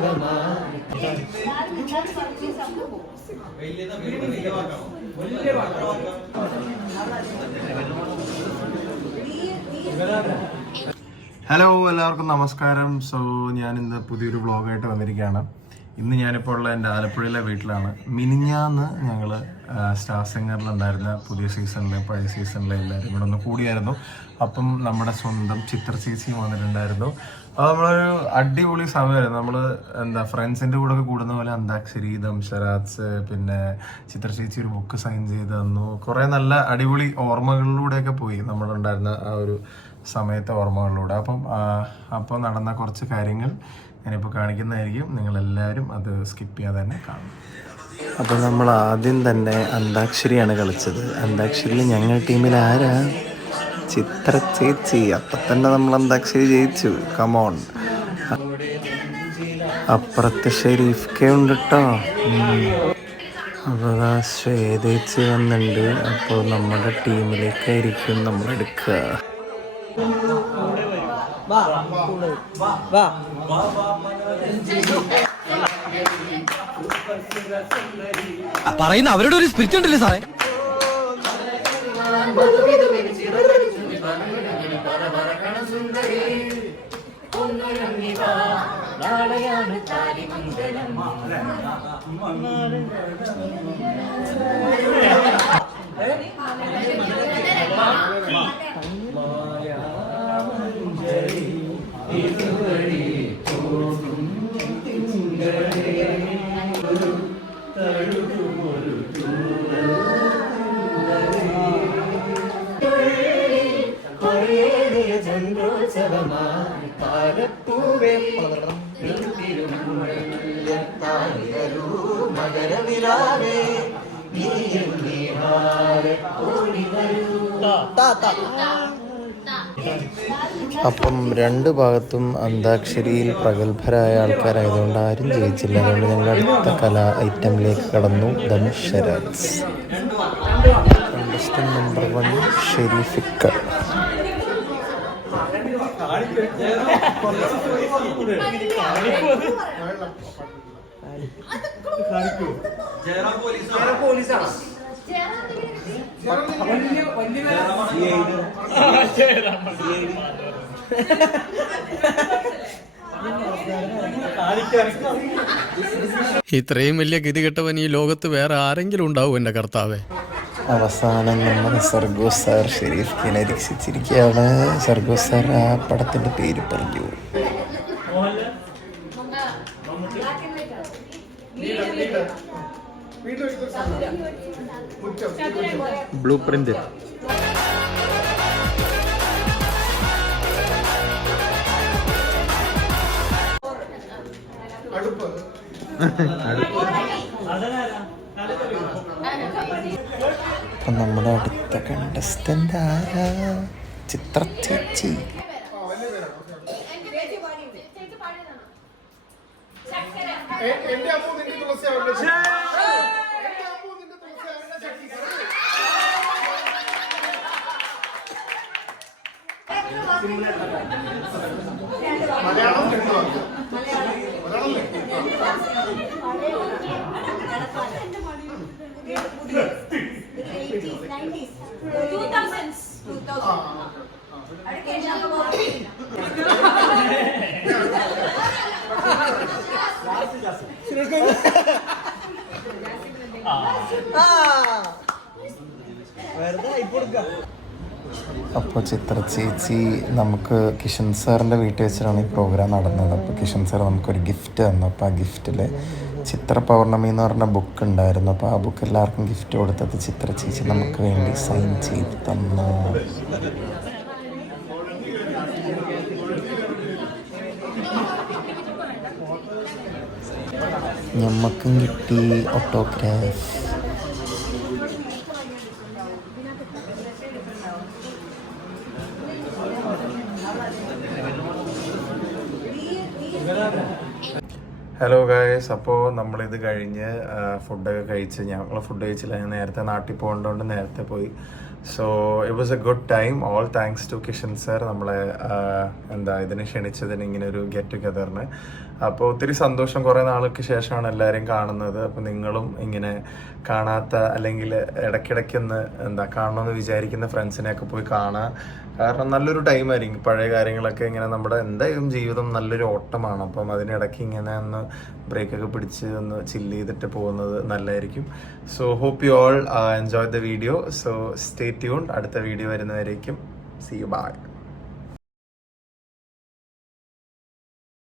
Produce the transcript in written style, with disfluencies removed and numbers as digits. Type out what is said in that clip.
Hello, എല്ലാവർക്കും നമസ്കാരം. So ഞാൻ ഇന്ന് പുതിയൊരു വ്ളോഗായിട്ട് വന്നിരിക്കുകയാണ്. ഇന്ന് ഞാനിപ്പോൾ ഉള്ള എൻ്റെ ആലപ്പുഴയിലെ വീട്ടിലാണ്. മിനിഞ്ഞാന്ന് ഞങ്ങൾ സ്റ്റാർ സിംഗറിലുണ്ടായിരുന്ന പുതിയ സീസണിലെ പഴയ സീസണിലെ എല്ലാവരും ഇവിടെ ഒന്ന് കൂടിയായിരുന്നു. അപ്പം നമ്മുടെ സ്വന്തം ചിത്ര ചേച്ചി വന്നിട്ടുണ്ടായിരുന്നു. അപ്പോൾ നമ്മളൊരു അടിപൊളി സമയമായിരുന്നു. നമ്മൾ ഫ്രണ്ട്സിൻ്റെ കൂടെ ഒക്കെ കൂടുന്ന പോലെ അന്താക്ഷരി, ദംശരാജ്, പിന്നെ ചിത്ര ചേച്ചി ഒരു ബുക്ക് സൈൻ ചെയ്ത് തന്നു. കുറേ നല്ല അടിപൊളി ഓർമ്മകളിലൂടെയൊക്കെ പോയി നമ്മളുണ്ടായിരുന്ന ആ ഒരു സമയത്തെ ഓർമ്മകളിലൂടെ. അപ്പോൾ നടന്ന കുറച്ച് കാര്യങ്ങൾ ഞാനിപ്പോൾ കാണിക്കുന്നതായിരിക്കും. നിങ്ങളെല്ലാവരും അത് സ്കിപ്പ് ചെയ്യാതെ തന്നെ കാണും. അപ്പോൾ നമ്മൾ ആദ്യം തന്നെ അന്താക്ഷരിയാണ് കളിച്ചത്. അന്താക്ഷരിയിൽ ഞങ്ങൾ ടീമിൽ ആരാ? ചിത്ര ചേച്ചി. അപ്പം തന്നെ നമ്മൾ അന്താക്ഷരി ജയിച്ചു. കമോൺ. അപ്പുറത്ത് ഷെരീഫ്ക്കെ ഉണ്ട് കേട്ടോ. അപ്പോൾ ശ്വേതേച്ചി വന്നിട്ടുണ്ട്. അപ്പോൾ നമ്മുടെ ടീമിലേക്കായിരിക്കും നമ്മളെടുക്കുക. പറയുന്ന അവരുടെ ഒരു സ്പിരിറ്റ് ഉണ്ടല്ലേ സാറേ. അപ്പം രണ്ട് ഭാഗത്തും അന്താക്ഷരിയിൽ പ്രഗത്ഭരായ ആൾക്കാരായതുകൊണ്ട് ആരും ജയിച്ചില്ല. അതുകൊണ്ട് ഞങ്ങൾ അടുത്ത കലാ ഐറ്റമിലേക്ക് കടന്നു. ദംശരാജ്. കണ്ടസ്റ്റന്റ് നമ്പർ 1 ഷെരീഫിക്ക. ഇത്രയും വലിയ ഗതികെട്ടവൻ ഈ ലോകത്ത് വേറെ ആരെങ്കിലും ഉണ്ടാവും എന്റെ കർത്താവേ. അവസാനം നമ്മുടെ സർഗോസ് സാർ ഷെരീഫിനെ രക്ഷിച്ചിരിക്കുകയാണ്. സർഗോസ് സാർ ആ പടത്തിന്റെ പേര് പറഞ്ഞു. Blue print. അപ്പം നമ്മുടെ അടുത്ത കണ്ടസ്റ്റന്റ് ആരാ? ചിത്ര ചേച്ചി. അപ്പോൾ ചിത്ര ചേച്ചി നമുക്ക് കിഷൻ സാറിൻ്റെ വീട്ടിൽ വെച്ചിട്ടാണ് ഈ പ്രോഗ്രാം നടന്നത്. അപ്പോൾ കിഷൻ സാർ നമുക്കൊരു ഗിഫ്റ്റ് തന്നു. അപ്പോൾ ആ ഗിഫ്റ്റിൽ ചിത്ര പൗർണമി എന്ന് പറഞ്ഞ ബുക്ക് ഉണ്ടായിരുന്നു. അപ്പോൾ ആ ബുക്ക് എല്ലാവർക്കും ഗിഫ്റ്റ് കൊടുത്തത് ചിത്ര ചേച്ചി നമുക്ക് വേണ്ടി സൈൻ ചെയ്ത് തന്നു. ഞമ്മക്കും കിട്ടി ഓട്ടോഗ്രാഫ്. ഹലോ ഗായ്സ്, അപ്പോൾ നമ്മളിത് കഴിഞ്ഞ് ഫുഡൊക്കെ കഴിച്ച്, ഞങ്ങൾ ഫുഡ് കഴിച്ചില്ല, ഞാൻ നേരത്തെ നാട്ടിൽ പോകേണ്ടതുകൊണ്ട് നേരത്തെ പോയി. So it was a good time. All thanks to Kishan sir നമ്മളെ ഇതിന് ക്ഷണിച്ചതിന്, ഇങ്ങനെ ഒരു ഗെറ്റ് ടുഗദറിന്. അപ്പോൾ ഒത്തിരി സന്തോഷം, കുറേ നാൾക്ക് ശേഷമാണ് എല്ലാവരെയും കാണുന്നത്. അപ്പോൾ നിങ്ങളും ഇങ്ങനെ കാണാത്ത അല്ലെങ്കിൽ ഇടയ്ക്കിടയ്ക്കൊന്ന് കാണണമെന്ന് വിചാരിക്കുന്ന ഫ്രണ്ട്സിനെയൊക്കെ പോയി കാണുക. കാരണം നല്ലൊരു ടൈമായിരിക്കും. പഴയ കാര്യങ്ങളൊക്കെ ഇങ്ങനെ നമ്മുടെ എന്തായാലും ജീവിതം നല്ലൊരു ഓട്ടമാണ്. അപ്പം അതിനിടയ്ക്ക് ഇങ്ങനെ ഒന്ന് ബ്രേക്കൊക്കെ പിടിച്ച് ഒന്ന് ചില്ല് ചെയ്തിട്ട് പോകുന്നത് നല്ലതായിരിക്കും. So hope you all enjoy the video. So stay tuned. അടുത്ത വീഡിയോ വരുന്നവരേക്കും സീ യു, ബൈ.